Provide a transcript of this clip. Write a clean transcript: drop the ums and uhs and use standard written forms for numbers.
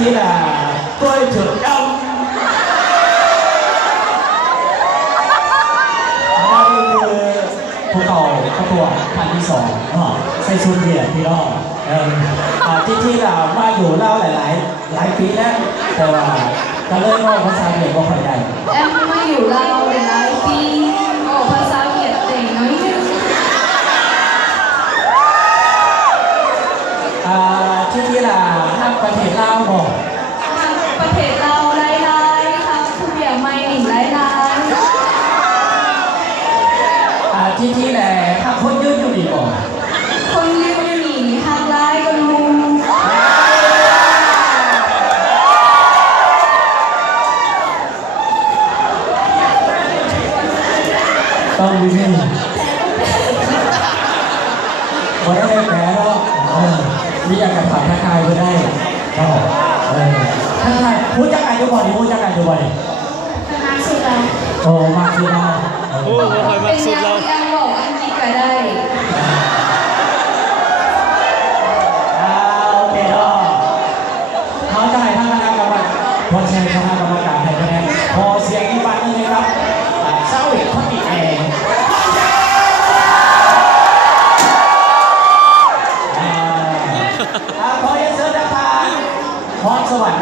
ที่là tôi trưởng công đâyคือภูเขาประกวดครั้งที่สองใส่ชุดเดี่ยวพี่น้องที่เรามาอยู่เล่าหลายปีแล้วแต่ว่าก็เริ่มว่าภาษาเดี่ยวก็ค่อยได้emมาอยู่เราหลายปีออกภาษาเวียดเต่งน้อยนึงที่เราห้ามประเทศลาวบอกประเทศเราไล่ๆครับผู้เบี่ยไม่หนิงไล่ที่แหละห้ามคนยืนอยู่ดีก่อนคนยืนอยู่นี่ทางไล่ก็รู้ต้องมีนี่วันนี้ได้แผลแล้วมีอยากจะผ่านทักทายไปได้ก็ทักทายพูดจักรดูบ่อยพูดจักรดูบ่อย มากสุดแล้วโอ้มากสุดแล้วเป็นงานที่แอมบอก